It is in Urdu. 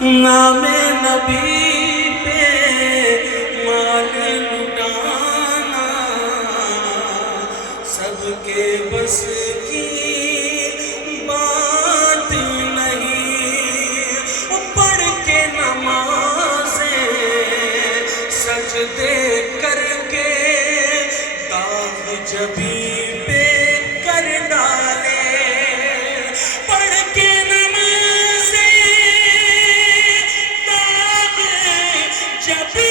نام نبی پہ مال لٹانا سب کے بس کی بات نہیں، پڑھ کے نمازیں سجدے کر کے داغ جبیں پہ کر ڈالے، پڑھ کے نمازیں داغ جبیں